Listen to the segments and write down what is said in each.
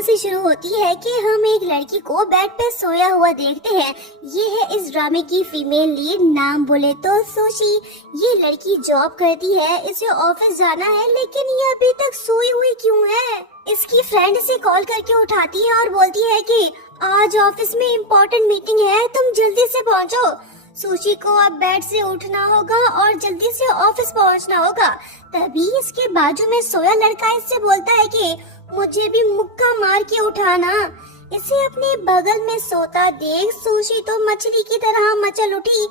यहाँ से शुरू होती है कि हम एक लड़की को बेड पे सोया हुआ देखते हैं। ये है इस ड्रामे की फीमेल लीड, नाम बोले तो सुशी। ये लड़की जॉब करती है, इसे ऑफिस जाना है, लेकिन ये अभी तक सोई हुई क्यों है? इसकी फ्रेंड इसे कॉल करके उठाती है और बोलती है कि आज ऑफिस में इम्पोर्टेंट मीटिंग है, तुम जल्दी से पहुँचो। सुशी को अब बेड से उठना होगा और जल्दी से ऑफिस पहुंचना होगा। तभी इसके बाजू में सोया लड़का इससे बोलता है कि मुझे भी मुक्का मार के उठाना। इसे अपने बगल में सोता देख सुशी तो मछली की तरह मचल उठी।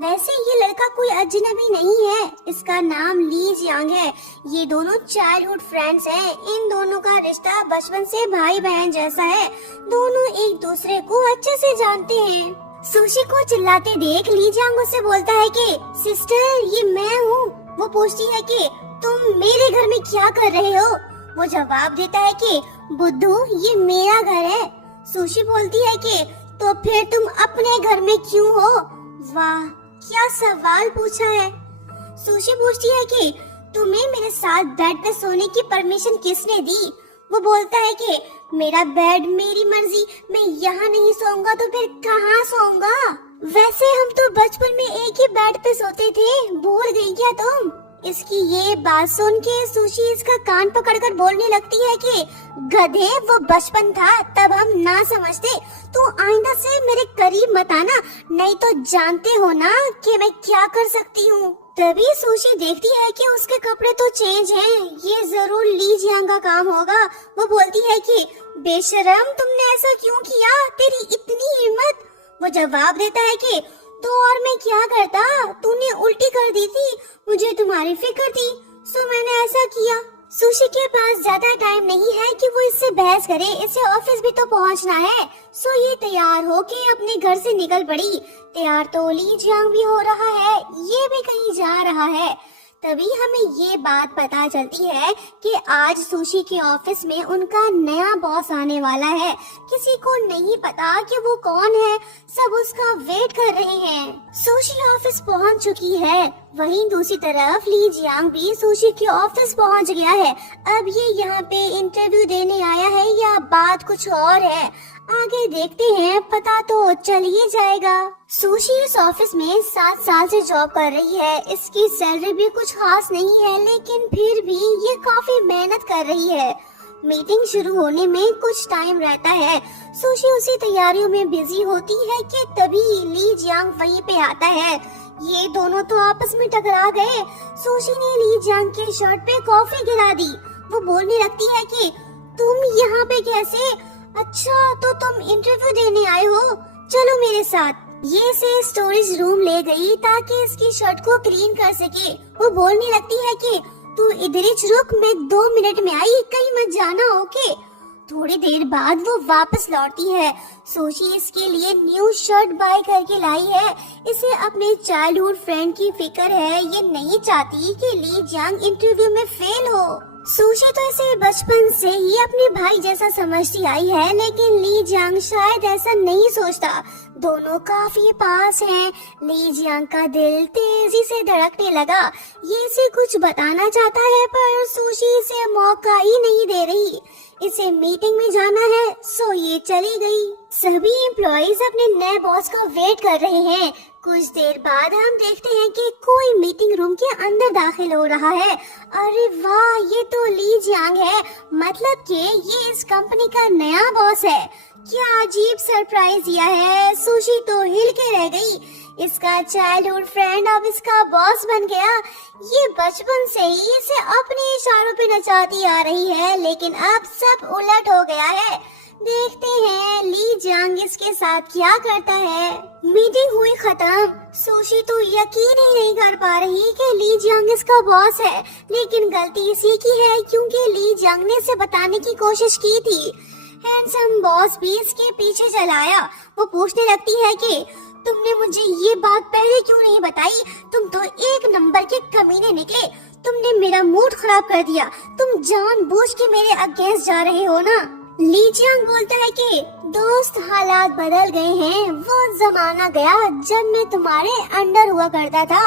वैसे ये लड़का कोई अजनबी नहीं है, इसका नाम ली जियांग है। ये दोनों चाइल्डहुड फ्रेंड्स हैं। इन दोनों का रिश्ता बचपन से भाई बहन जैसा है। दोनों एक दूसरे को अच्छे से जानते हैं। सुशी को चिल्लाते देख ली जियांग उससे बोलता है कि सिस्टर ये मैं हूँ। वो पूछती है कि तुम मेरे घर में क्या कर रहे हो? वो जवाब देता है कि बुद्धू ये मेरा घर है। सुशी बोलती है कि तो फिर तुम अपने घर में क्यों हो? वाह क्या सवाल पूछा है। सुशी पूछती है कि तुम्हें मेरे साथ बेड पे सोने की परमिशन किसने दी? वो बोलता है कि मेरा बेड मेरी मर्जी, मैं यहाँ नहीं सोऊंगा तो फिर कहाँ सोऊंगा? वैसे हम तो बचपन में एक ही बेड पे सोते थे, भूल गई क्या तुम? इसकी ये बात सुन के सुशी इसका कान पकड़कर बोलने लगती है कि गधे वो बचपन था, तब हम ना समझते। तो आइंदा से मेरे करीब मत आना, नहीं तो जानते हो ना कि मैं क्या कर सकती हूँ। तभी सुशी देखती है कि उसके कपड़े तो चेंज हैं, ये जरूर ली जियांग का काम होगा। वो बोलती है कि बेशरम तुमने ऐसा क्यों किया, तेरी इतनी हिम्मत? वो जवाब देता है कि तो और मैं क्या करता, तूने उल्टी कर दी थी, मुझे तुम्हारी फिक्र थी, सो मैंने ऐसा किया। सुशी के पास ज्यादा टाइम नहीं है कि वो इससे बहस करे, इसे ऑफिस भी तो पहुंचना है। सो ये तैयार होके अपने घर से निकल पड़ी। तैयार तो ली जियांग भी हो रहा है, ये भी कहीं जा रहा है। तभी हमें ये बात पता चलती है कि आज सुशी के ऑफिस में उनका नया बॉस आने वाला है। किसी को नहीं पता कि वो कौन है, सब उसका वेट कर रहे हैं। सुशी ऑफिस पहुंच चुकी है, वहीं दूसरी तरफ ली जियांग भी सुशी के ऑफिस पहुंच गया है। अब ये यहाँ पे इंटरव्यू देने आया है या बात कुछ और है, आगे देखते हैं, पता तो चल ही जाएगा। सुशी इस ऑफिस में 7 साल से जॉब कर रही है। इसकी सैलरी भी कुछ खास नहीं है, लेकिन फिर भी ये काफी मेहनत कर रही है। मीटिंग शुरू होने में कुछ टाइम रहता है। सुशी उसी तैयारियों में बिजी होती है कि तभी ली जियांग वहीं पे आता है। ये दोनों तो आपस में टकरा गए। सुशी ने ली जियांग के शर्ट पे कॉफी गिरा दी। वो बोलने लगती है कि तुम यहाँ पे कैसे? अच्छा तो तुम इंटरव्यू देने आए हो, चलो मेरे साथ। ये से स्टोरेज रूम ले गई ताकि इसकी शर्ट को क्लीन कर सके। वो बोलने लगती है कि तू इधर ही रुक, मैं 2 मिनट में आई, कहीं मत जाना, ओके? थोड़ी देर बाद वो वापस लौटती है। सुशी इसके लिए न्यू शर्ट बाय करके लाई है। इसे अपने चाइल्डहुड फ्रेंड की फिक्र है, ये नहीं चाहती कि ली जियांग इंटरव्यू में फेल हो। सुशी तो इसे बचपन से ही अपने भाई जैसा समझती आई है, लेकिन ली जियांग शायद ऐसा नहीं सोचता। दोनों काफी पास हैं। ली जियांग का दिल तेजी से धड़कने लगा। ये इसे कुछ बताना चाहता है, पर सुशी इसे मौका ही नहीं दे रही। इसे मीटिंग में जाना है, सो ये चली गई। सभी एम्प्लॉइज अपने नए बॉस का वेट कर रहे हैं। कुछ देर बाद हम देखते हैं कि कोई मीटिंग रूम के अंदर दाखिल हो रहा है। अरे वाह, ये तो ली जियांग है, मतलब कि ये इस कंपनी का नया बॉस है। क्या अजीब सरप्राइज दिया है। सुशी तो हिल के रह गई। इसका चाइल्डहुड फ्रेंड अब इसका बॉस बन गया। ये बचपन से ही इसे अपने इशारों पे नचाती आ रही है, लेकिन अब सब उलट हो गया है। देखते हैं ली जियांग इसके साथ क्या करता है। मीटिंग हुई खत्म। सुशी तो यकीन ही नहीं कर पा रही कि ली जियांग इसका बॉस है, लेकिन गलती इसी की है क्योंकि ली जियांग ने इसे बताने की कोशिश की थी। हैंडसम बॉस भी इसके पीछे चलाया। वो पूछने लगती है कि तुमने मुझे ये बात पहले क्यों नहीं बताई? तुम तो एक नंबर के कमीने निकले। तुमने मेरा मूड खराब कर दिया। तुम जानबूझ के मेरे अगेंस्ट जा रहे हो ना? ली जियांग बोलता है कि दोस्त हालात बदल गए हैं। वो जमाना गया जब मैं तुम्हारे अंडर हुआ करता था।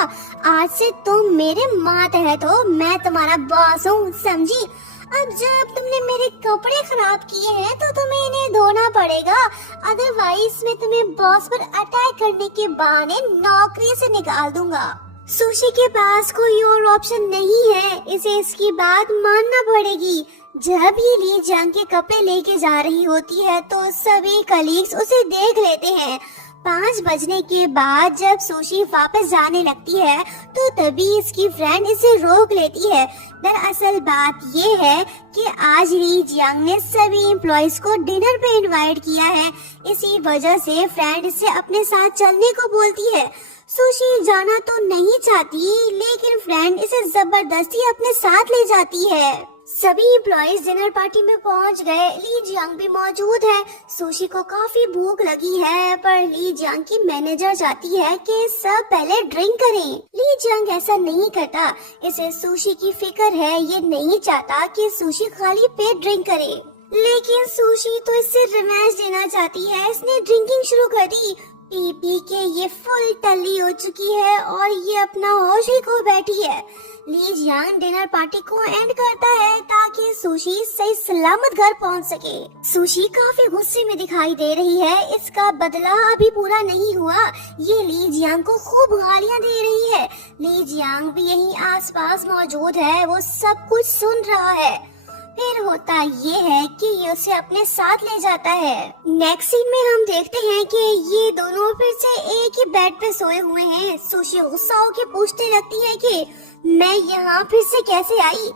आज से तुम मेरे मातहत हो, मैं तुम्हारा बॉस हूँ, समझी? अब जब तुमने मेरे कपड़े खराब किए हैं तो तुम्हें इन्हें धोना पड़ेगा, अदरवाइज मैं तुम्हें बॉस पर अटैक करने के बहाने नौकरी से निकाल दूंगा। सुशी के पास कोई और ऑप्शन नहीं है, इसे इसकी बात मानना पड़ेगी। जब ये ली जियांग के कपड़े लेके जा रही होती है तो सभी कलीग्स उसे देख लेते हैं। 5 बजने के बाद जब सुशी वापस जाने लगती है तो तभी इसकी फ्रेंड इसे रोक लेती है। दरअसल बात ये है कि आज ली जियांग ने सभी एम्प्लॉइज को डिनर पे इनवाइट किया है, इसी वजह से फ्रेंड इसे अपने साथ चलने को बोलती है। सुशी जाना तो नहीं चाहती लेकिन फ्रेंड इसे जबरदस्ती अपने साथ ले जाती है। सभी एम्प्लॉइज डिनर पार्टी में पहुंच गए, ली जियांग भी मौजूद है। सुशी को काफी भूख लगी है पर ली जियांग की मैनेजर चाहती है कि सब पहले ड्रिंक करें। ली जियांग ऐसा नहीं करता, इसे सुशी की फिक्र है, ये नहीं चाहता कि सुशी खाली पेट ड्रिंक करे। लेकिन सुशी तो इससे रिवेंज लेना चाहती है, इसने ड्रिंकिंग शुरू कर दी। पी पी के ये फुल टल्ली हो चुकी है और ये अपना होश ही खो बैठी है। ली जियांग डिनर पार्टी को एंड करता है ताकि सुशी सही सलामत घर पहुंच सके। सुशी काफी गुस्से में दिखाई दे रही है, इसका बदला अभी पूरा नहीं हुआ। ये ली जियांग को खूब गालियां दे रही है। ली जियांग भी यहीं आसपास मौजूद है, वो सब कुछ सुन रहा है। फिर होता ये है कि ये उसे अपने साथ ले जाता है। नेक्स्ट सीन में हम देखते हैं कि ये दोनों फिर से एक ही बेड पे सोए हुए हैं। सुशी गुस्सा होकर पूछने लगती है कि मैं यहाँ फिर से कैसे आई।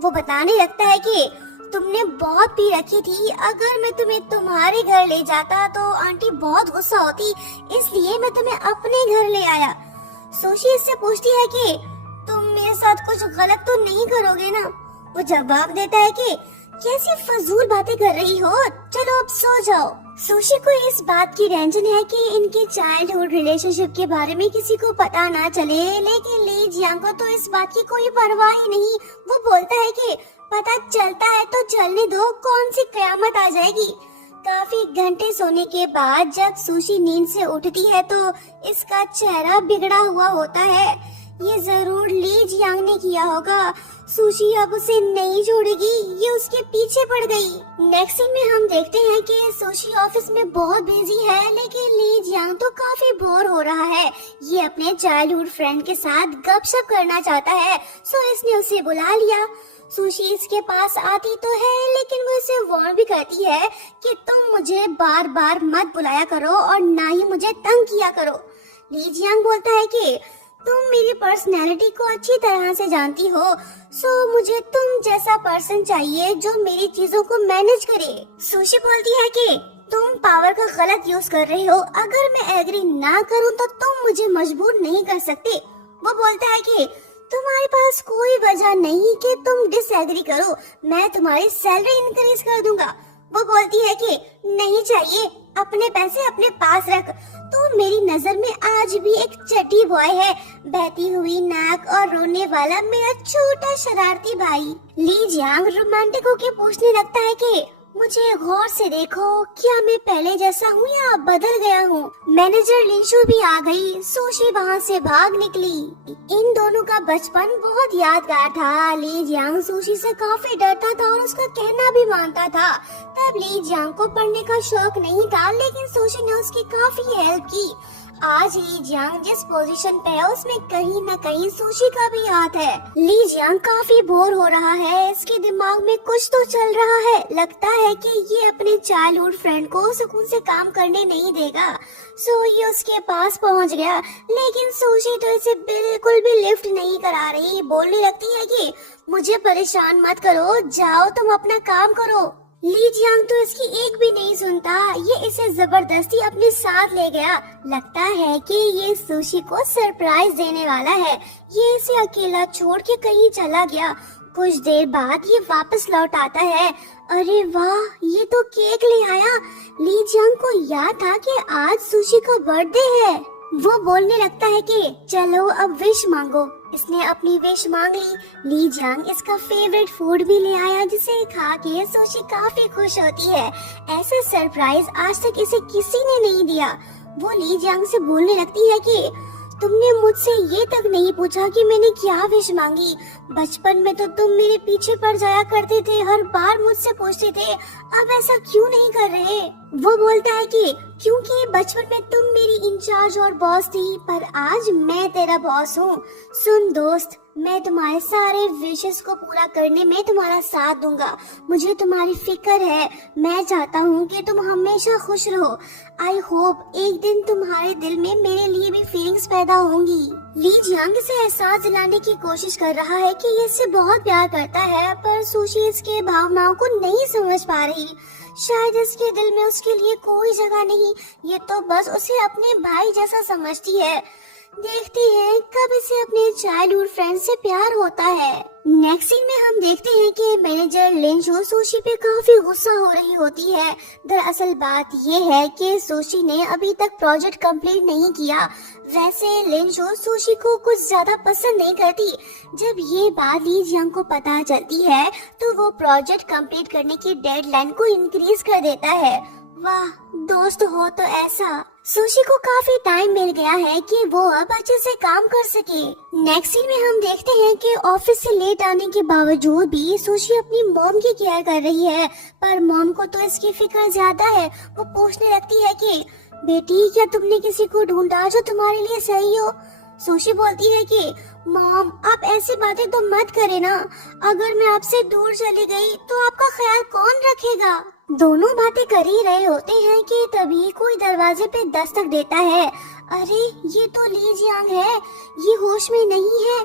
वो बताने लगता है कि तुमने बहुत पी रखी थी, अगर मैं तुम्हें तुम्हारे घर ले जाता तो आंटी बहुत गुस्सा होती, इसलिए मैं तुम्हें अपने घर ले आया। सुशी इससे पूछती है कि तुम मेरे साथ कुछ गलत तो नहीं करोगे ना। वो जवाब देता है कि कैसी फजूल बातें कर रही हो, चलो अब सो जाओ। सुशी को इस बात की टेंशन है कि इनके चाइल्डहुड रिलेशनशिप के बारे में किसी को पता ना चले, लेकिन ली जियांग को तो इस बात की कोई परवाह ही नहीं। वो बोलता है कि पता चलता है तो चलने दो, कौन सी कयामत आ जाएगी। काफी घंटे सोने के बाद जब सुशी नींद से उठती है तो इसका चेहरा बिगड़ा हुआ होता है। ये जरूर ली जियांग ने किया होगा। सुशी अब उसे नहीं छोड़ेगी, ये उसके पीछे पड़ गई। नेक्स्ट सीन में हम देखते हैं कि सुशी ऑफिस में बहुत बिजी है लेकिन ली जियांग तो काफी बोर हो रहा है। ये अपने चाइल्डहुड फ्रेंड के साथ गपशप करना चाहता है, सो इसने उसे बुला लिया। सुशी इसके पास आती तो है लेकिन वो इसे वार्न भी करती है कि तुम मुझे बार बार मत बुलाया करो और ना ही मुझे तंग किया करो। ली जियांग बोलता है कि तुम मेरी पर्सनैलिटी को अच्छी तरह से जानती हो, सो मुझे तुम जैसा पर्सन चाहिए जो मेरी चीजों को मैनेज करे। सुशी बोलती है कि तुम पावर का गलत यूज कर रहे हो, अगर मैं एग्री ना करूं तो तुम मुझे मजबूर नहीं कर सकते। वो बोलता है कि तुम्हारे पास कोई वजह नहीं कि तुम डिसएग्री करो, मैं तुम्हारी सैलरी इंक्रीज कर दूंगा। वो बोलती है कि नहीं चाहिए, अपने पैसे अपने पास रख। तो मेरी नजर में आज भी एक चड्डी बॉय है, बहती हुई नाक और रोने वाला मेरा छोटा शरारती भाई। ली जियांग रोमांटिक होके पूछने लगता है कि मुझे गौर से देखो, क्या मैं पहले जैसा हूँ या बदल गया हूँ। मैनेजर लिंशु भी आ गई, सुशी वहाँ से भाग निकली। इन दोनों का बचपन बहुत यादगार था। ली जियांग सुशी से काफी डरता था और उसका कहना भी मानता था। तब ली जियांग को पढ़ने का शौक नहीं था लेकिन सुशी ने उसकी काफी हेल्प की। आज ली जियांग जिस पोजीशन पे है उसमें कहीं न कहीं सुशी का भी हाथ है। ली जियांग काफी बोर हो रहा है, इसके दिमाग में कुछ तो चल रहा है। लगता है कि ये अपने चाइल्डहुड फ्रेंड को सुकून से काम करने नहीं देगा, सो ये उसके पास पहुंच गया। लेकिन सुशी तो इसे बिल्कुल भी लिफ्ट नहीं करा रही, बोलने लगती है कि मुझे परेशान मत करो, जाओ तुम अपना काम करो। ली जियांग तो इसकी एक भी नहीं सुनता, ये इसे जबरदस्ती अपने साथ ले गया। लगता है कि ये सुशी को सरप्राइज देने वाला है। ये इसे अकेला छोड़ के कहीं चला गया। कुछ देर बाद ये वापस लौट आता है। अरे वाह, ये तो केक ले आया। ली जियांग को याद था कि आज सुशी का बर्थडे है। वो बोलने लगता है कि चलो अब विश मांगो। इसने अपनी विश मांग ली। ली जियांग इसका फेवरेट फूड भी ले आया जिसे खा के सुशी काफी खुश होती है। ऐसा सरप्राइज आज तक इसे किसी ने नहीं दिया। वो ली जियांग से बोलने लगती है कि तुमने मुझसे ये तक नहीं पूछा कि मैंने क्या विश मांगी। बचपन में तो तुम मेरे पीछे पड़ जाया करते थे, हर बार मुझसे पूछते थे, अब ऐसा क्यों नहीं कर रहे? वो बोलता है कि क्योंकि बचपन में तुम मेरी इंचार्ज और बॉस थी, पर आज मैं तेरा बॉस हूँ। सुन दोस्त, मैं तुम्हारे सारे विशेस को पूरा करने में तुम्हारा साथ दूंगा। मुझे तुम्हारी फिक्र है। मैं चाहता हूँ कि तुम हमेशा खुश रहो। आई होप एक दिन तुम्हारे दिल में मेरे लिए भी फीलिंग्स पैदा होंगी। ली जियांग से एहसास दिलाने की कोशिश कर रहा है कि ये इससे बहुत प्यार करता है, पर सुशी इसके भावनाओं को नहीं समझ पा रही। शायद इसके दिल में उसके लिए कोई जगह नहीं, ये तो बस उसे अपने भाई जैसा समझती है। देखते हैं कब इसे अपने चाइल्डहुड फ्रेंड से प्यार होता है। नेक्स्ट सीन में हम देखते हैं कि मैनेजर लिंशो सुशी पे काफी गुस्सा हो रही होती है। दरअसल बात ये है कि सुशी ने अभी तक प्रोजेक्ट कंप्लीट नहीं किया। वैसे लिंशो सुशी को कुछ ज्यादा पसंद नहीं करती। जब ये बात ली जियांग को पता चलती है तो वो प्रोजेक्ट कंप्लीट करने की डेडलाइन को इंक्रीज कर देता है। वाह, दोस्त हो तो ऐसा। सुशी को काफी टाइम मिल गया है कि वो अब अच्छे से काम कर सके। नेक्स्ट सीन में हम देखते हैं कि ऑफिस से लेट आने के बावजूद भी सुशी अपनी मॉम की केयर कर रही है, पर मॉम को तो इसकी फिक्र ज्यादा है। वो पूछने लगती है कि बेटी, क्या तुमने किसी को ढूंढा जो तुम्हारे लिए सही हो? सुशी बोलती है कि मॉम, आप ऐसी बातें तो मत करे ना। अगर मैं आपसे दूर चली गई तो आपका ख्याल कौन रखेगा? दोनों बातें कर ही रहे होते हैं कि तभी कोई दरवाजे पे दस्तक देता है। अरे, ये तो ली जियांग है। ये होश में नहीं है।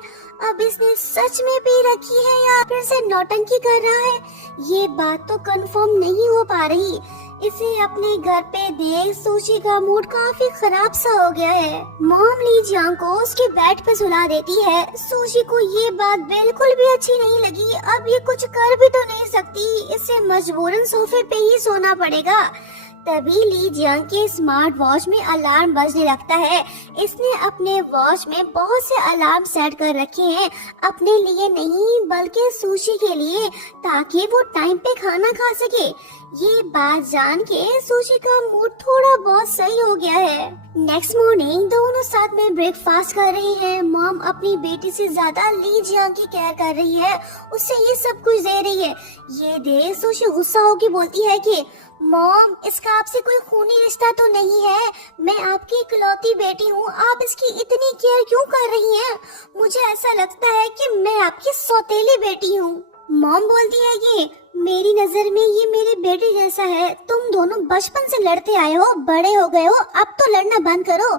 अब इसने सच में पी रखी है या फिर से नौटंकी कर रहा है? ये बात तो कंफर्म नहीं हो पा रही। इसे अपने घर पे देख सुशी का मूड काफी खराब सा हो गया है। मॉम ली जियांग को उसके बेड पे सुला देती है। सुशी को ये बात बिल्कुल भी अच्छी नहीं लगी। अब ये कुछ कर भी तो नहीं सकती, इसे मजबूरन सोफे पे ही सोना पड़ेगा। तभी ली जियांग के स्मार्ट वॉच में अलार्म बजने लगता है। इसने अपने वॉच में बहुत से अलार्म सेट कर रखे हैं, अपने लिए नहीं बल्कि सुशी के लिए, ताकि वो टाइम पे खाना खा सके। ये बात जान के सुशी का मूड थोड़ा बहुत सही हो गया है। नेक्स्ट मॉर्निंग दोनों साथ में ब्रेकफास्ट कर रही हैं। मॉम अपनी बेटी से ज्यादा ली जियांग की केयर कर रही है, उससे ये सब कुछ दे रही है। ये देख सुशी गुस्सा होकर बोलती है कि मॉम, इसका आपसे कोई खूनी रिश्ता तो नहीं है। मैं आपकी इकलौती बेटी हूँ, आप इसकी इतनी केयर क्यों कर रही हैं? मुझे ऐसा लगता है कि मैं आपकी सौतेली बेटी हूँ। मॉम बोलती है कि मेरी नजर में ये मेरी बेटी जैसा है। तुम दोनों बचपन से लड़ते आए हो, बड़े हो गए हो, अब तो लड़ना बंद करो।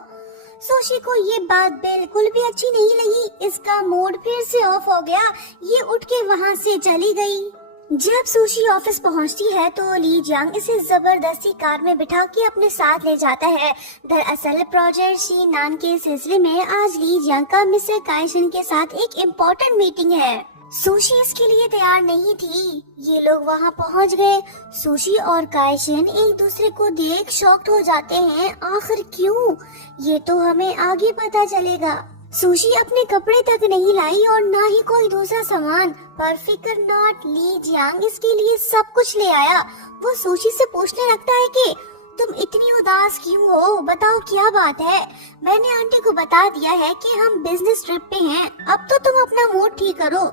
सुशी को ये बात बिल्कुल भी अच्छी नहीं लगी। इसका मूड फिर से ऑफ हो गया। ये उठ के वहाँ से चली गई। जब सुशी ऑफिस पहुंचती है तो ली जियांग इसे जबरदस्ती कार में बिठा के अपने साथ ले जाता है। दरअसल प्रोजेक्ट शी नान के सिलसिले में आज ली जियांग का मिस्टर काइशन के साथ एक इम्पोर्टेंट मीटिंग है। सुशी इसके लिए तैयार नहीं थी। ये लोग वहां पहुंच गए। सुशी और काइशन एक दूसरे को देख शॉक्ड हो जाते हैं। आखिर क्यों? ये तो हमें आगे पता चलेगा। सुशी अपने कपड़े तक नहीं लाई और ना ही कोई दूसरा सामान, पर फिकर नॉट, ली जियांग इसके लिए सब कुछ ले आया। वो सुशी से पूछने लगता है कि तुम इतनी उदास क्यों हो? बताओ क्या बात है? मैंने आंटी को बता दिया है कि हम बिजनेस ट्रिप पे हैं। अब तो तुम अपना मूड ठीक करो।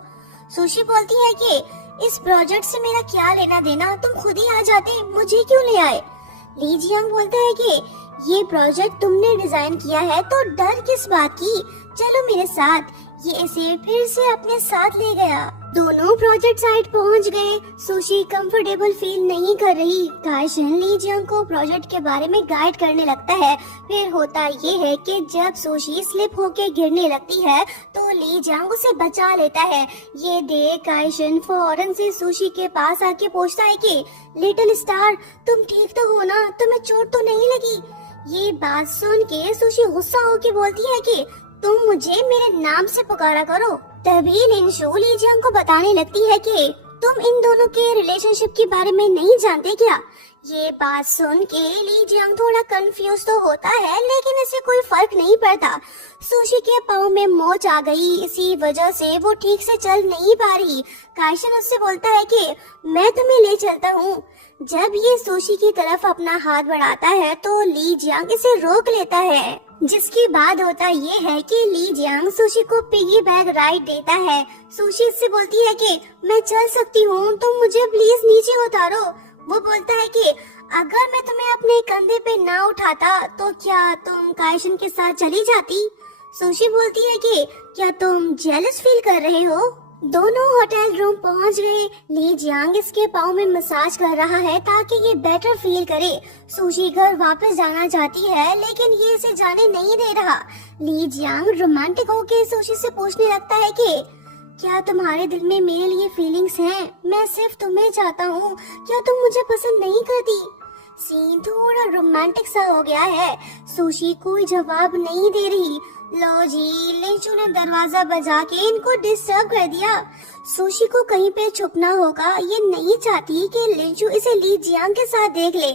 सुशी बोलती है कि इस प्रोजेक्ट से मेरा क्या लेना देना, तुम खुद ही आ जाते, मुझे क्यों ले आए? ली जियांग बोलता है कि ये प्रोजेक्ट तुमने डिजाइन किया है तो डर किस बात की, चलो मेरे साथ। ये इसे फिर से अपने साथ ले गया। दोनों प्रोजेक्ट साइट पहुंच गए। सुशी कंफर्टेबल फील नहीं कर रही। काइशन ली जियांग को प्रोजेक्ट के बारे में गाइड करने लगता है। फिर होता ये है कि जब सुशी स्लिप होके गिरने लगती है तो ली जियांग उसे बचा लेता है। ये देख काइशन फौरन से सुशी के पास आके पूछता है कि लिटिल स्टार, तुम ठीक तो हो ना? तुम्हें चोट तो नहीं लगी? ये बात सुन के सुशी गुस्सा होके बोलती है कि तुम मुझे मेरे नाम से पुकारा करो। तभी लिंशो ली जियांग को बताने लगती है कि तुम इन दोनों के रिलेशनशिप के बारे में नहीं जानते क्या? ये बात सुन के ली जियांग थोड़ा कंफ्यूज तो होता है, लेकिन इसे कोई फर्क नहीं पड़ता। सुशी के पाँव में मोच आ गई, इसी वजह से वो ठीक से चल नहीं पा रही। काइशन उससे बोलता है कि मैं तुम्हें ले चलता हूँ। जब ये सुशी की तरफ अपना हाथ बढ़ाता है तो ली जियांग इसे रोक लेता है। जिसके बाद होता ये है कि ली जियांग सुशी को पिगी बैग राइड देता है। सुशी इससे बोलती है कि मैं चल सकती हूँ, तुम मुझे प्लीज नीचे उतारो। वो बोलता है कि अगर मैं तुम्हें अपने कंधे पे ना उठाता तो क्या तुम काइशन के साथ चली जाती? सुशी बोलती है कि क्या तुम जेलस फील कर रहे हो? दोनों होटल रूम पहुंच गए। ली जियांग इसके पाँव में मसाज कर रहा है ताकि ये बेटर फील करे। सुशी घर वापस जाना चाहती है लेकिन ये इसे जाने नहीं दे रहा। ली जियांग रोमांटिक होके सुशी से पूछने लगता है कि क्या तुम्हारे दिल में मेरे लिए फीलिंग्स हैं? मैं सिर्फ तुम्हें चाहता हूँ, क्या तुम मुझे पसंद नहीं करती? सीन थोड़ा रोमांटिक सा हो गया है। सुशी कोई जवाब नहीं दे रही। लो जी, लिंचू ने दरवाजा बजा के इनको डिस्टर्ब कर दिया। सुशी को कहीं पे छुपना होगा, ये नहीं चाहती कि लिंचू इसे ली जियांग के साथ देख ले।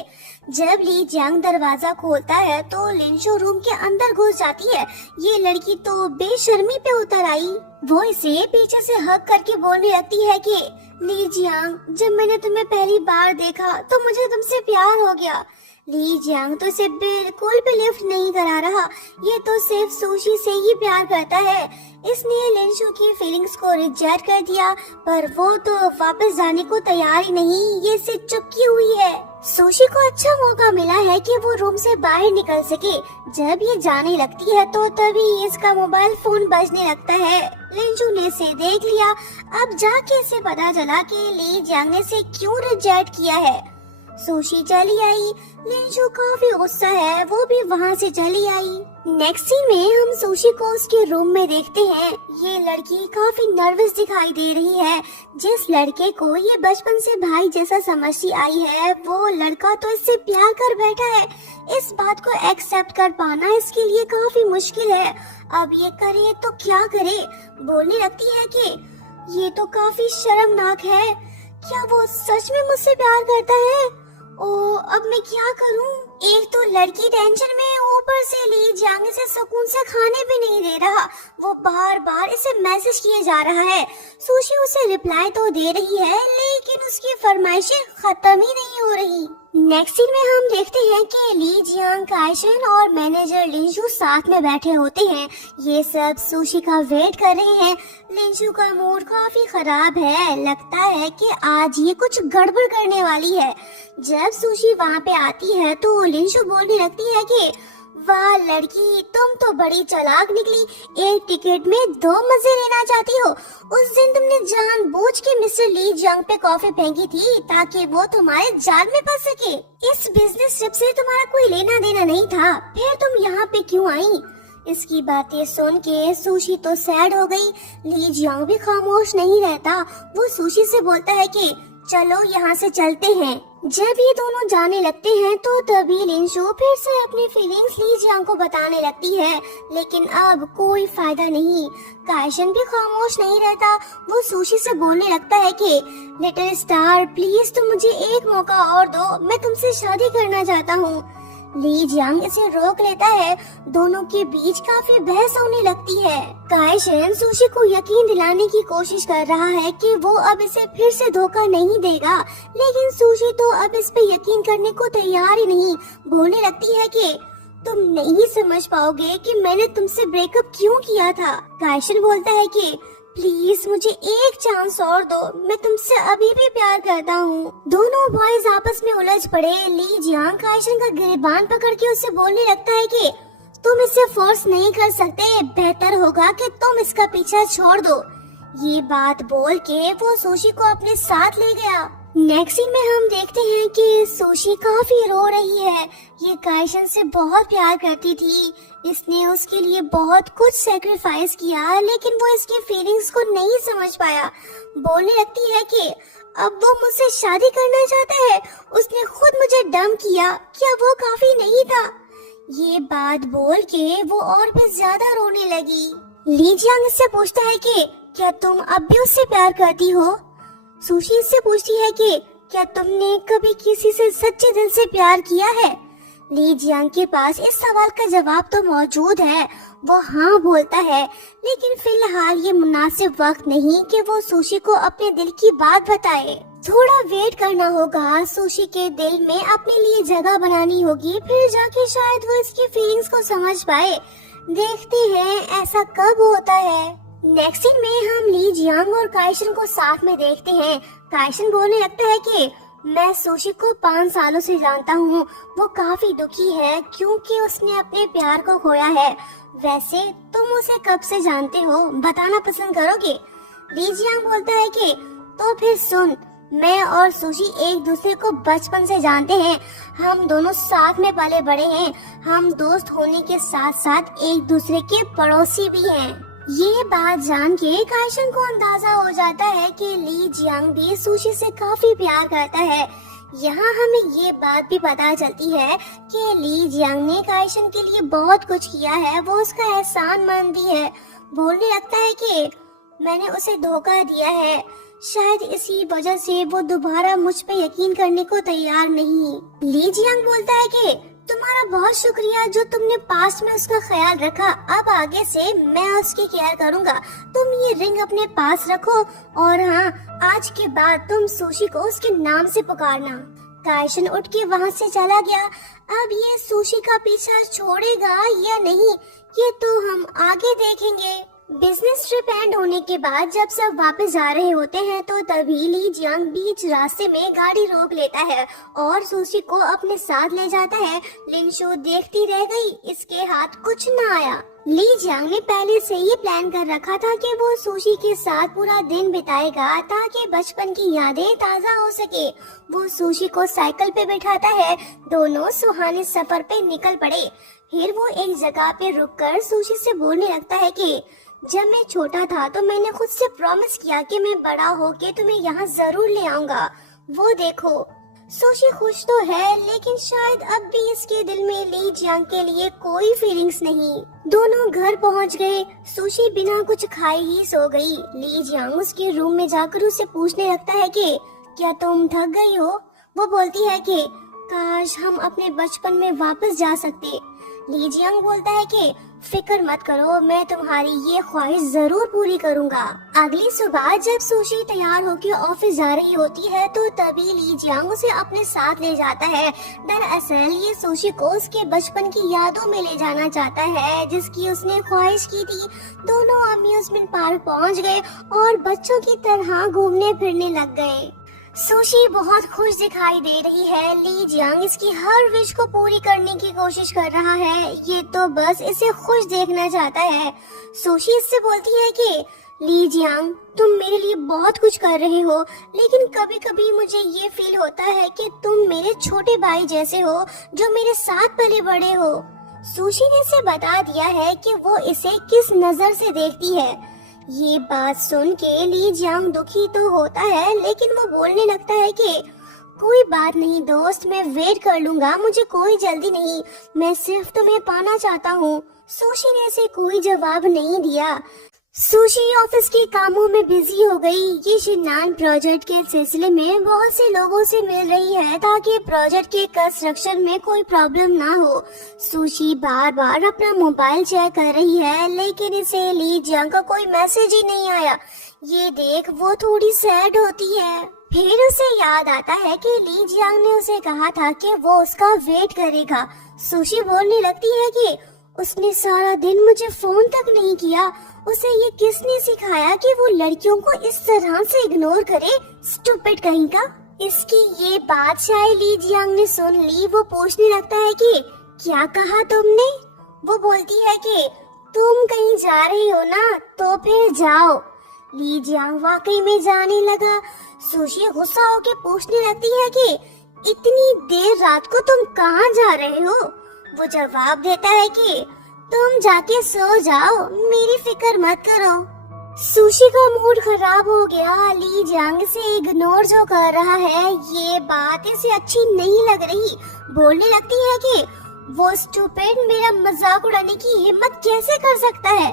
जब ली जियांग दरवाजा खोलता है तो लिंचू रूम के अंदर घुस जाती है। ये लड़की तो बेशर्मी पे उतर आई। वो इसे पीछे से हक करके बोलने लगती है कि ली जियांग, जब मैंने तुम्हें पहली बार देखा तो मुझे तुमसे प्यार हो गया। ली जियांग तो इसे बिल्कुल भी लिफ्ट नहीं करा रहा, ये तो सिर्फ सुशी से ही प्यार करता है। इसने लिंचू की फीलिंग्स को रिजेक्ट कर दिया, पर वो तो वापस जाने को तैयार ही नहीं, ये से चुपकी हुई है। सुशी को अच्छा मौका मिला है कि वो रूम से बाहर निकल सके। जब ये जाने लगती है तो तभी इसका मोबाइल फोन बजने लगता है। लिंचू ने इसे देख लिया। अब जाके इसे पता चला कि ली जियांग ने इसे क्यों रिजेक्ट किया है। सुशी चली आई। लिंचू काफी गुस्सा है, वो भी वहाँ से चली आई। नेक्स्ट सीन में हम सुशी को उसके रूम में देखते हैं। ये लड़की काफी नर्वस दिखाई दे रही है। जिस लड़के को ये बचपन से भाई जैसा समझती आई है, वो लड़का तो इससे प्यार कर बैठा है। इस बात को एक्सेप्ट कर पाना इसके लिए काफी मुश्किल है। अब ये करे तो क्या करे? बोलने लगती है कि ये तो काफी शर्मनाक है। क्या वो सच में मुझसे प्यार करता है? ओ, अब मैं क्या करूं? एक तो लड़की टेंशन में, ऊपर से ली जियांग इसे सुकून से खाने भी नहीं दे रहा। वो बार बार इसे मैसेज किए जा रहा है। सुशी उसे रिप्लाई तो दे रही है लेकिन उसकी फरमाइशें खत्म ही नहीं हो रही। नेक्स्ट सीन में हम देखते हैं कि ली जियांग, काइशन और मैनेजर लिंचू साथ में बैठे होते हैं। ये सब सुशी का वेट कर रहे हैं। लिंचू का मूड काफी खराब है, लगता है कि आज ये कुछ गड़बड़ करने वाली है। जब सुशी वहाँ पे आती है तो लिंचू बोलने लगती है कि वाह लड़की, तुम तो बड़ी चालाक निकली। एक टिकट में 2 मजे लेना चाहती हो। उस दिन तुमने जानबूझ के मिस्टर ली जियांग पे कॉफी फेंकी थी ताकि वो तुम्हारे जाल में फंस सके। इस बिजनेस ट्रिप से तुम्हारा कोई लेना देना नहीं था, फिर तुम यहाँ पे क्यों आई? इसकी बातें सुन के सुशी तो सैड हो गई। ली जियांग भी खामोश नहीं रहता। वो सुशी से बोलता है कि चलो यहाँ से चलते हैं। जब ये दोनों जाने लगते हैं तो तभी लिंचू फिर से अपनी फीलिंग्स ली जियांग को बताने लगती है, लेकिन अब कोई फायदा नहीं। काइशन भी खामोश नहीं रहता। वो सुशी से बोलने लगता है कि लिटिल स्टार, प्लीज तुम मुझे एक मौका और दो, मैं तुमसे शादी करना चाहता हूँ। ली जियांग इसे रोक लेता है। दोनों के बीच काफी बहस होने लगती है। काइशन सुशी को यकीन दिलाने की कोशिश कर रहा है कि वो अब इसे फिर से धोखा नहीं देगा, लेकिन सुशी तो अब इस पे यकीन करने को तैयार ही नहीं। बोलने लगती है कि तुम नहीं समझ पाओगे कि मैंने तुमसे ब्रेकअप क्यों किया था। काइशन बोलता है कि प्लीज मुझे एक चांस और दो, मैं तुमसे अभी भी प्यार करता हूँ। दोनों बॉयज आपस में उलझ पड़े। ली जियांग काइशन का गिरबान पकड़ के उससे बोलने लगता है कि तुम इसे फोर्स नहीं कर सकते, बेहतर होगा कि तुम इसका पीछा छोड़ दो। ये बात बोल के वो सुशी को अपने साथ ले गया। नेक्स्ट सीन में हम देखते हैं कि सुशी काफी रो रही है। ये काइशन से बहुत प्यार करती थी। इसने उसके लिए बहुत कुछ सैक्रिफाइस किया, लेकिन वो इसकी फीलिंग्स को नहीं समझ पाया। बोलने लगती है कि अब वो मुझसे शादी करना चाहता है। उसने खुद मुझे डंप किया, क्या वो काफी नहीं था? ये बात बोल के वो और भी ज्यादा रोने लगी। ली जियांग इससे पूछता है कि क्या तुम अब भी उससे प्यार करती हो? सुशी इससे पूछती है कि क्या तुमने कभी किसी से सच्चे दिल से प्यार किया है? ली जियांग के पास इस सवाल का जवाब तो मौजूद है। वो हाँ बोलता है, लेकिन फिलहाल ये मुनासिब वक्त नहीं कि वो सुशी को अपने दिल की बात बताए। थोड़ा वेट करना होगा, सुशी के दिल में अपने लिए जगह बनानी होगी, फिर जाके शायद वो इसकी फीलिंग्स को समझ पाए। देखते हैं ऐसा कब होता है। नेक्स्ट सीन में हम ली जियांग और काइशन को साथ में देखते हैं। काइशन बोलने लगता है कि मैं सुशी को 5 सालों से जानता हूँ। वो काफी दुखी है क्योंकि उसने अपने प्यार को खोया है। वैसे तुम उसे कब से जानते हो, बताना पसंद करोगे? ली जियांग बोलता है कि तो फिर सुन, मैं और सुशी एक दूसरे को बचपन से जानते हैं। हम दोनों साथ में पले बड़े हैं। हम दोस्त होने के साथ साथ एक दूसरे के पड़ोसी भी हैं। ये बात जान के काइशन को अंदाजा हो जाता है कि ली जियांग भी सुशी से काफी प्यार करता है। यहाँ हमें ये बात भी पता चलती है कि ली जियांग ने काइशन के लिए बहुत कुछ किया है। वो उसका एहसान मानती है। बोलने लगता है कि मैंने उसे धोखा दिया है, शायद इसी वजह से वो दोबारा मुझ पे यकीन करने को तैयार नहीं। ली जियांग बोलता है कि तुम्हारा बहुत शुक्रिया जो तुमने पास्ट में उसका ख्याल रखा। अब आगे से मैं उसकी केयर करूँगा। तुम ये रिंग अपने पास रखो और हाँ, आज के बाद तुम सुशी को उसके नाम से पुकारना। काइशन उठ के वहाँ से चला गया। अब ये सुशी का पीछा छोड़ेगा या नहीं, ये तो हम आगे देखेंगे। बिजनेस ट्रिप एंड होने के बाद जब सब वापस जा रहे होते हैं तो तभी ली जियांग बीच रास्ते में गाड़ी रोक लेता है और सुशी को अपने साथ ले जाता है। लिनशो देखती रह गई, इसके हाथ कुछ न आया। ली जियांग ने पहले से ही प्लान कर रखा था कि वो सुशी के साथ पूरा दिन बिताएगा ताकि बचपन की यादें ताज़ा हो सके। वो सुशी को साइकिल पे बैठाता है। दोनों सुहाने सफर पे निकल पड़े। फिर वो एक जगह पे रुककर सुशी से बोलने लगता है कि जब मैं छोटा था तो मैंने खुद से प्रॉमिस किया कि मैं बड़ा होके तुम्हें यहाँ जरूर ले आऊंगा। वो देखो, सुशी खुश तो है लेकिन शायद अब भी इसके दिल में ली जियांग के लिए कोई फीलिंग्स नहीं। दोनों घर पहुँच गए। सुशी बिना कुछ खाए ही सो गई। ली जियांग उसके रूम में जाकर उसे पूछने लगता है कि क्या तुम थक गई हो? वो बोलती है कि काश हम अपने बचपन में वापस जा सकते। ली जियांग बोलता है कि फिक्र मत करो, मैं तुम्हारी ये ख्वाहिश जरूर पूरी करूंगा। अगली सुबह जब सुशी तैयार होकर ऑफिस जा रही होती है तो तभी ली जियांग उसे अपने साथ ले जाता है। दरअसल ये सुशी को उसके बचपन की यादों में ले जाना चाहता है जिसकी उसने ख्वाहिश की थी। दोनों अम्यूजमेंट पार्क पहुंच गए और बच्चों की तरह घूमने फिरने लग गए। सुशी बहुत खुश दिखाई दे रही है। ली जियांग इसकी हर विश को पूरी करने की कोशिश कर रहा है। ये तो बस इसे खुश देखना चाहता है। सुशी इससे बोलती है कि ली जियांग, तुम मेरे लिए बहुत कुछ कर रहे हो लेकिन कभी कभी मुझे ये फील होता है कि तुम मेरे छोटे भाई जैसे हो जो मेरे साथ पले बड़े हो। सुशी ने इसे बता दिया है कि वो इसे किस नजर से देखती है। ये बात सुन के ली जियांग दुखी तो होता है लेकिन वो बोलने लगता है कि कोई बात नहीं दोस्त, मैं वेट कर लूंगा, मुझे कोई जल्दी नहीं, मैं सिर्फ तुम्हें पाना चाहता हूँ। सुशी ने इसे कोई जवाब नहीं दिया। सुशी ऑफिस के कामों में बिजी हो गई। ये शिनान प्रोजेक्ट के सिलसिले में बहुत से लोगों से मिल रही है ताकि प्रोजेक्ट के कंस्ट्रक्शन में कोई प्रॉब्लम ना हो। सुशी बार बार अपना मोबाइल चेक कर रही है लेकिन इसे ली जियांग का कोई मैसेज ही नहीं आया। ये देख वो थोड़ी सैड होती है। फिर उसे याद आता है कि ली जियांग ने उसे कहा था कि वो उसका वेट करेगा। सुशी बोलने लगती है कि उसने सारा दिन मुझे फोन तक नहीं किया। उसे ये किसने सिखाया कि वो लड़कियों को इस तरह से इग्नोर करे? स्टूपिड कहीं का। इसकी ये बात शायद ली जियांग ने सुन ली। वो पूछने लगता है कि क्या कहा तुमने? वो बोलती है कि तुम कहीं जा रही हो ना, तो फिर जाओ। ली जियांग वाकई में जाने लगा। सुशी गुस्सा होके पूछने लगती है कि इतनी देर रात को तुम कहाँ जा रहे हो? वो जवाब देता है कि तुम जाके सो जाओ, मेरी फिक्र मत करो। सुशी का मूड खराब हो गया। ली जियांग से इग्नोर जो कर रहा है ये बात इसे अच्छी नहीं लग रही। बोलने लगती है कि वो स्टूपिड मेरा मजाक उड़ाने की हिम्मत कैसे कर सकता है?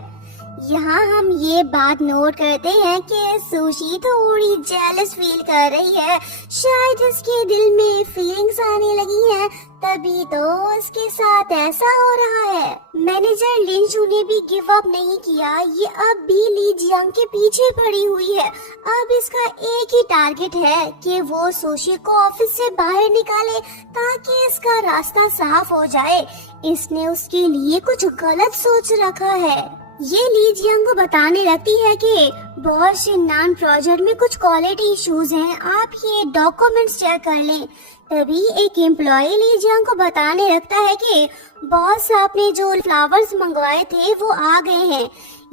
यहाँ हम ये बात नोट करते हैं कि सुशी थोड़ी जेलस फील कर रही है। शायद उसके दिल में फीलिंग्स आने लगी हैं, तभी तो उसके साथ ऐसा हो रहा है। मैनेजर लिन शू ने भी गिव अप नहीं किया। ये अब भी ली जियांग के पीछे पड़ी हुई है। अब इसका एक ही टारगेट है कि वो सुशी को ऑफिस से बाहर निकाले ताकि इसका रास्ता साफ हो जाए। इसने उसके लिए कुछ गलत सोच रखा है। ये ली जियांग को बताने लगती है कि बॉस शिननान प्रोजेक्ट में कुछ क्वालिटी इश्यूज हैं, आप ये डॉक्यूमेंट्स चेक कर लें। तभी एक एम्प्लॉय ली जियांग को बताने लगता है कि बॉस आपने जो फ्लावर्स मंगवाए थे वो आ गए हैं।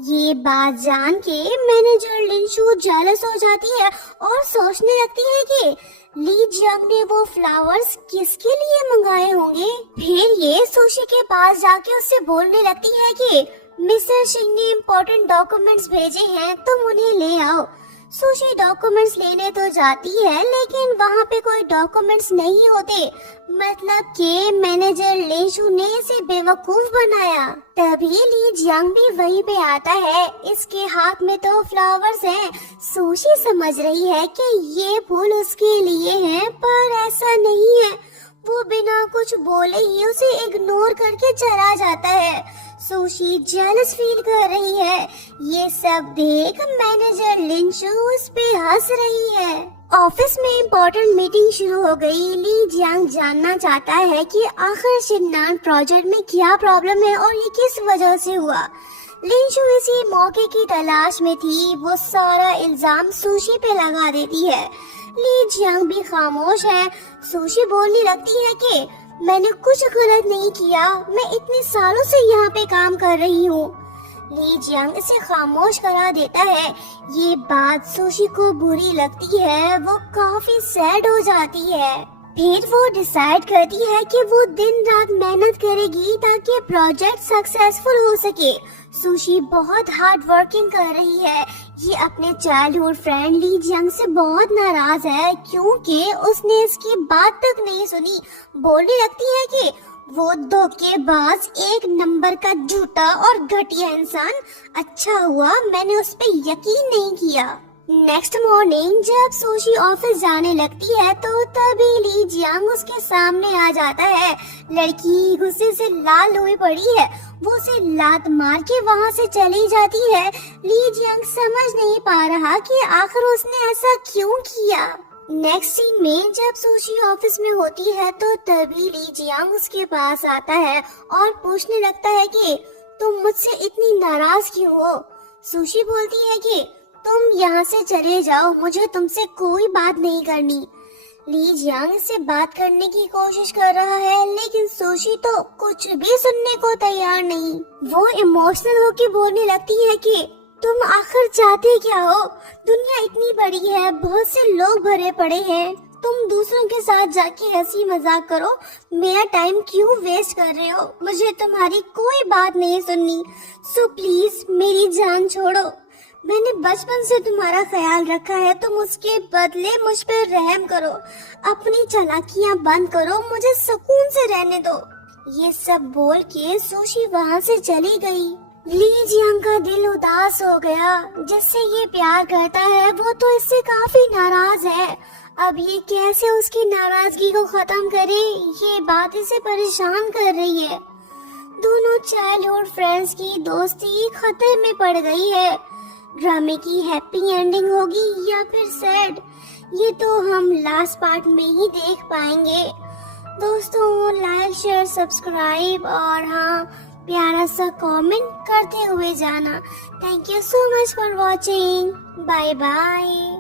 ये बात जान के मैनेजर लिन शू जेलस हो जाती है और सोचने लगती है कि ली जियांग ने वो फ्लावर्स किसके लिए मंगाए होंगे। फिर ये सुशी के पास जाके उससे बोलने लगती है कि मिस्टर सिंह ने इम्पोर्टेंट डॉक्यूमेंट्स भेजे हैं, तुम उन्हें ले आओ। सुशी डॉक्यूमेंट्स लेने तो जाती है लेकिन वहाँ पे कोई डॉक्यूमेंट्स नहीं होते। मतलब कि मैनेजर लिन शू ने इसे बेवकूफ बनाया। तभी ली जियांग भी वहीं पे आता है। इसके हाथ में तो फ्लावर्स हैं। सुशी समझ रही है कि ये फूल उसके लिए हैं, पर ऐसा नहीं है। वो बिना कुछ बोले ही उसे इग्नोर करके चला जाता है। सुशी जेलस फील कर रही है। ये सब देख मैनेजर लिन शू उस पे हंस रही है। ऑफिस में इम्पोर्टेंट मीटिंग शुरू हो गई। ली जियांग जानना चाहता है कि आखिर शिननान प्रोजेक्ट में क्या प्रॉब्लम है और ये किस वजह से हुआ। लिन शू इसी मौके की तलाश में थी। वो सारा इल्जाम सुशी पे लगा देती है। ली जियांग भी खामोश है। सुशी बोलने लगती है कि मैंने कुछ गलत नहीं किया, मैं इतने सालों से यहाँ पे काम कर रही हूँ। ली जियांग इसे खामोश करा देता है। ये बात सुशी को बुरी लगती है। वो काफी सैड हो जाती है। फिर वो डिसाइड करती है कि वो दिन रात मेहनत करेगी ताकि प्रोजेक्ट सक्सेसफुल हो सके। सुशी बहुत हार्ड वर्किंग कर रही है। ये अपने चाइल्डहुड फ्रेंड ली जियांग से बहुत नाराज है क्योंकि उसने इसकी बात तक नहीं सुनी। बोलने लगती है कि वो धोखेबाज, एक नंबर का झूठा और घटिया इंसान। अच्छा हुआ मैंने उस पे यकीन नहीं किया। नेक्स्ट मॉर्निंग जब सुशी ऑफिस जाने लगती है तो तभी ली जियांग उसके सामने आ जाता है। लड़की गुस्से से लाल हुई पड़ी है। वो उसे लात मार के वहाँ से चली जाती है। ली जियांग समझ नहीं पा रहा कि आखिर उसने ऐसा क्यों किया। नेक्स्ट सीन में जब सुशी ऑफिस में होती है तो तभी ली जियांग उसके पास आता है और पूछने लगता है कि तुम मुझसे इतनी नाराज क्यों हो। सुशी बोलती है कि तुम यहाँ से चले जाओ, मुझे तुमसे कोई बात नहीं करनी। ली जियांग से बात करने की कोशिश कर रहा है लेकिन सुशी तो कुछ भी सुनने को तैयार नहीं। वो इमोशनल होके बोलने लगती है कि तुम आखिर चाहते क्या हो। दुनिया इतनी बड़ी है, बहुत से लोग भरे पड़े हैं। तुम दूसरों के साथ जाके हंसी मजाक करो, मेरा टाइम क्यों वेस्ट कर रहे हो। मुझे तुम्हारी कोई बात नहीं सुननी। सो प्लीज मेरी जान छोड़ो। मैंने बचपन से तुम्हारा ख्याल रखा है, तुम उसके बदले मुझ पर रहम करो। अपनी चालाकियां बंद करो, मुझे सुकून से रहने दो। ये सब बोल के सुशी वहाँ से चली गई। ली जियांग का दिल उदास हो गया। जिससे ये प्यार करता है वो तो इससे काफी नाराज है। अब ये कैसे उसकी नाराजगी को खत्म करे, ये बात इसे परेशान कर रही है। दोनों चाइल्डहुड फ्रेंड्स की दोस्ती खतरे में पड़ गई है। ड्रामे की हैप्पी एंडिंग होगी या फिर सैड, ये तो हम लास्ट पार्ट में ही देख पाएंगे। दोस्तों लाइक शेयर सब्सक्राइब और हाँ प्यारा सा कमेंट करते हुए जाना। Thank you so much for watching. Bye bye.